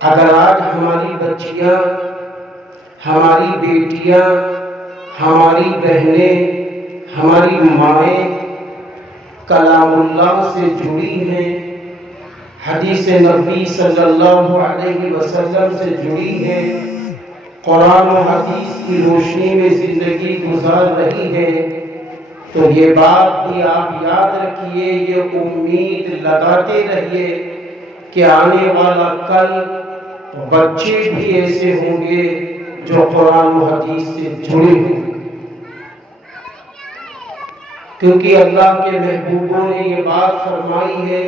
اگر آج ہماری بچیاں، ہماری بیٹیاں، ہماری بہنیں، ہماری مائیں کلام اللہ سے جڑی ہیں، حدیث نبی صلی اللہ علیہ وسلم سے جڑی ہیں، قرآن و حدیث کی روشنی میں زندگی گزار رہی ہے، تو یہ بات بھی آپ یاد رکھیے، یہ امید لگاتے رہیے کہ آنے والا کل بچے بھی ایسے ہوں گے جو قرآن و حدیث سے جڑے ہوں گے، کیونکہ اللہ کے محبوبوں نے یہ بات فرمائی ہے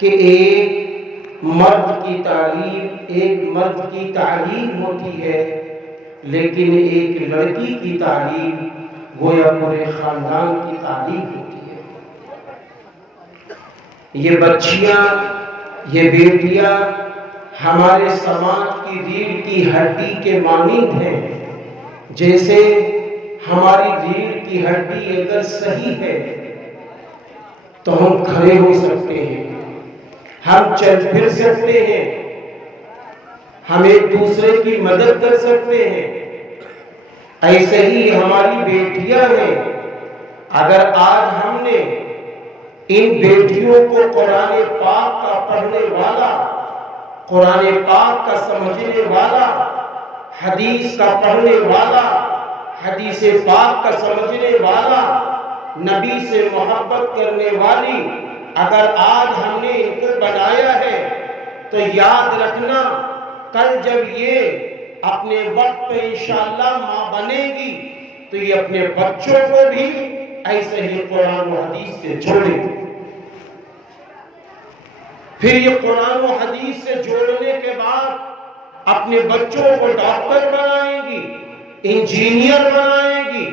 کہ ایک مرد کی تعلیم ہوتی ہے، لیکن ایک لڑکی کی تعلیم گویا پورے خاندان کی تعلیم ہوتی ہے۔ یہ بچیاں، یہ بیٹیاں ہمارے سماج کی ریڑھ کی ہڈی کے مانند ہیں۔ جیسے ہماری ریڑھ کی ہڈی اگر صحیح ہے تو ہم کھڑے ہو سکتے ہیں، ہم چل پھر سکتے ہیں، ہم ایک دوسرے کی مدد کر سکتے ہیں۔ ایسے ہی ہماری بیٹیاں ہیں، اگر آج ہم نے ان بیٹیوں کو قرآن پاک کا پڑھنے والا، قرآن پاک کا سمجھنے والا، حدیث کا پڑھنے والا، حدیث پاک کا سمجھنے والا، نبی سے محبت کرنے والی اگر آج ہم نے ان کو بنایا ہے، تو یاد رکھنا کل جب یہ اپنے وقت پہ انشاءاللہ ماں بنے گی تو یہ اپنے بچوں کو بھی ایسے ہی قرآن و حدیث سے جوڑے گی۔ پھر یہ قرآن و حدیث سے جوڑنے کے بعد اپنے بچوں کو ڈاکٹر بنائیں گی، انجینئر بنائیں گی،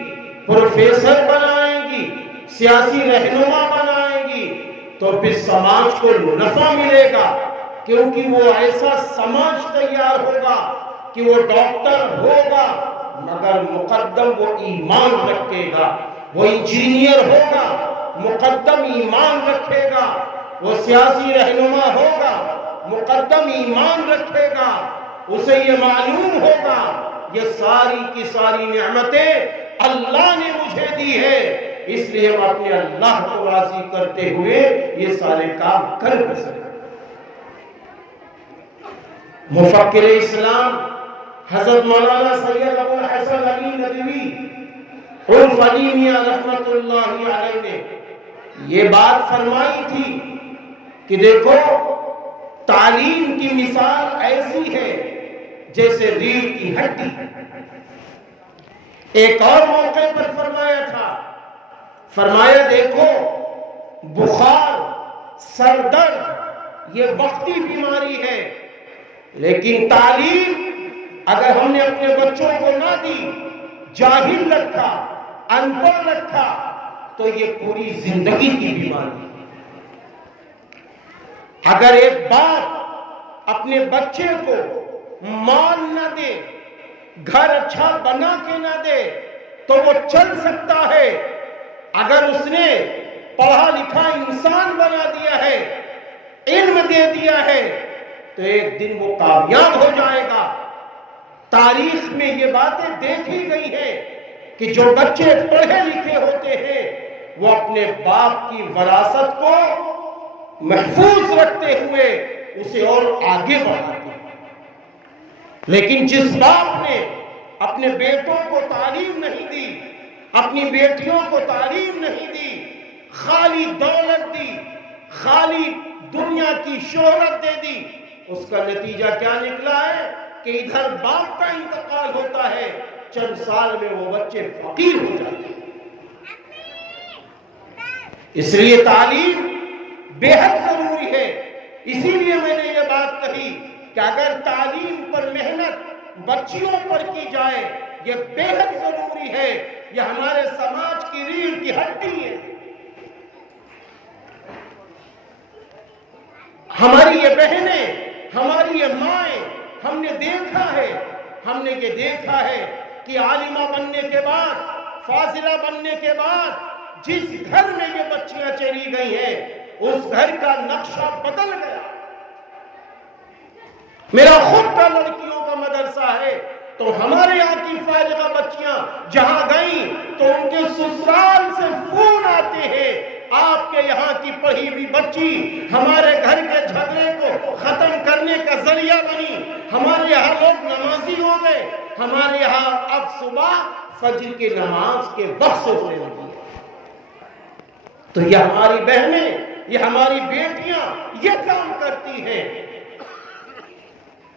پروفیسر بنائیں گی، سیاسی رہنما بنائیں گی، تو پھر سماج کو نفع ملے گا، کیونکہ وہ ایسا سماج تیار ہوگا کہ وہ ڈاکٹر ہوگا مگر مقدم وہ ایمان رکھے گا، وہ انجینئر ہوگا مقدم ایمان رکھے گا، وہ سیاسی رہنما ہوگا مقدم ایمان رکھے گا، اسے یہ معلوم ہوگا یہ ساری کی ساری نعمتیں اللہ نے مجھے دی ہے، اس لیے ہم اپنے اللہ کو راضی کرتے ہوئے یہ سارے کام کر سکتے۔ مفکر اسلام حضرت مولانا سید ابو الحسن علی ندوی عرف علی میاں رحمت اللہ علیہ نے یہ بات فرمائی تھی کہ دیکھو تعلیم کی مثال ایسی ہے جیسے ریڑھ کی ہڈی۔ ایک اور موقع پر فرمایا تھا، فرمایا دیکھو بخار، سر درد یہ وقتی بیماری ہے، لیکن تعلیم اگر ہم نے اپنے بچوں کو نہ دی، جاہل رکھا، ان پڑھ رکھا، تو یہ پوری زندگی کی بیماری ہے۔ اگر ایک باپ اپنے بچے کو مال نہ دے، گھر اچھا بنا کے نہ دے تو وہ چل سکتا ہے، اگر اس نے پڑھا لکھا انسان بنا دیا ہے، علم دے دیا ہے، تو ایک دن وہ کامیاب ہو جائے گا۔ تاریخ میں یہ باتیں دیکھی گئی ہیں کہ جو بچے پڑھے لکھے ہوتے ہیں وہ اپنے باپ کی وراثت کو محفوظ رکھتے ہوئے اسے اور آگے بڑھاتے ہیں، لیکن جس باپ نے اپنے بیٹوں کو تعلیم نہیں دی، اپنی بیٹیوں کو تعلیم نہیں دی، خالی دولت دی، خالی دنیا کی شہرت دے دی، اس کا نتیجہ کیا نکلا ہے کہ ادھر باپ کا انتقال ہوتا ہے، چند سال میں وہ بچے فقیر ہو جاتے ہیں۔ اس لیے تعلیم بے حد ضروری ہے۔ اسی لیے میں نے یہ بات کہی کہ اگر تعلیم پر محنت بچیوں پر کی جائے یہ بے حد ضروری ہے، یہ ہمارے سماج کی ریڑھ کی ہڈی ہے۔ ہماری یہ بہنیں، ہماری یہ مائیں، ہم نے یہ دیکھا ہے کہ عالمہ بننے کے بعد، فاضلہ بننے کے بعد جس گھر میں یہ بچیاں چلی گئی ہیں اس گھر کا نقشہ بدل گیا۔ میرا خود کا لڑکیوں کا مدرسہ ہے، تو ہمارے یہاں کی فارغہ بچیاں جہاں گئیں تو ان کے سسرال سے فون آتے ہیں، آپ کے یہاں کی پڑھی ہوئی بچی ہمارے گھر کے جھگڑے کو ختم کرنے کا ذریعہ بنی، ہمارے یہاں لوگ نمازی ہو گئے، ہمارے یہاں اب صبح فجر کی نماز کے وقت سے ہونے لگی۔ تو یہ ہماری بہنیں، یہ ہماری بیٹیاں یہ کام کرتی ہیں۔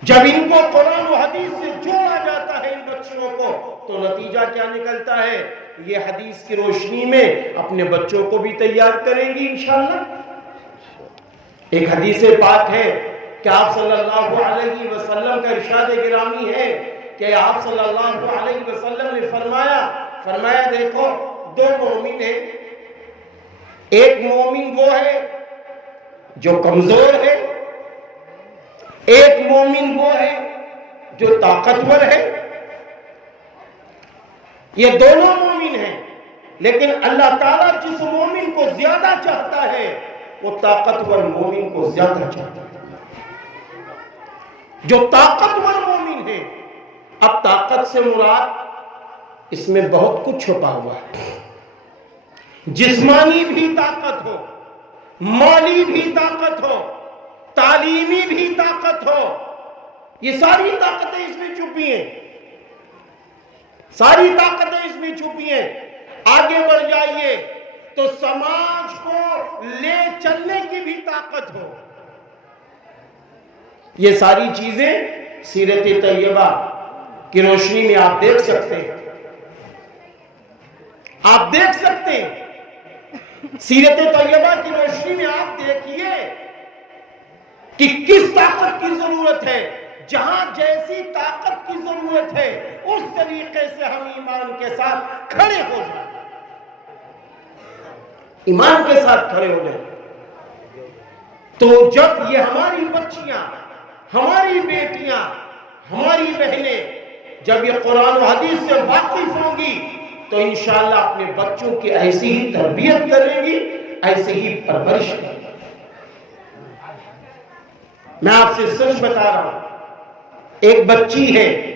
جب ان کو قرآن و حدیث سے جوڑا جاتا ہے ان بچیوں کو، تو نتیجہ کیا نکلتا ہے؟ یہ حدیث کی روشنی میں اپنے بچوں کو بھی تیار کریں گی انشاءاللہ۔ ایک حدیث پاک ہے کہ آپ صلی اللہ علیہ وسلم کا ارشاد گرامی ہے کہ آپ صلی اللہ علیہ وسلم نے فرمایا دیکھو دو مومن ہیں، ایک مومن وہ ہے جو کمزور ہے، ایک مومن وہ ہے جو طاقتور ہے۔ یہ دونوں مومن ہیں، لیکن اللہ تعالیٰ جس مومن کو زیادہ چاہتا ہے وہ طاقتور مومن کو زیادہ چاہتا ہے۔ جو طاقتور مومن ہے، اب طاقت سے مراد اس میں بہت کچھ چھپا ہوا ہے، جسمانی بھی طاقت ہو، مالی بھی طاقت ہو، تعلیمی بھی طاقت ہو، یہ ساری طاقتیں اس میں چھپی ہیں، ساری طاقتیں اس میں چھپی ہیں۔ آگے بڑھ جائیے تو سماج کو لے چلنے کی بھی طاقت ہو۔ یہ ساری چیزیں سیرت طیبہ کی روشنی میں آپ دیکھ سکتے ہیں، آپ دیکھ سکتے ہیں۔ سیرت طیبہ کی روشنی میں آپ دیکھیے کہ کس طاقت کی ضرورت ہے، جہاں جیسی طاقت کی ضرورت ہے اس طریقے سے ہم ایمان کے ساتھ کھڑے ہو جائیں، ایمان کے ساتھ کھڑے ہو جائیں۔ تو جب یہ ہماری بچیاں، ہماری بیٹیاں، ہماری بہنیں جب یہ قرآن و حدیث سے واقف ہوں گی تو انشاءاللہ اپنے بچوں کی ایسی ہی تربیت کریں گی، ایسے ہی پرورش کریں گی۔ میں آپ سے سچ بتا رہا ہوں، ایک بچی ہے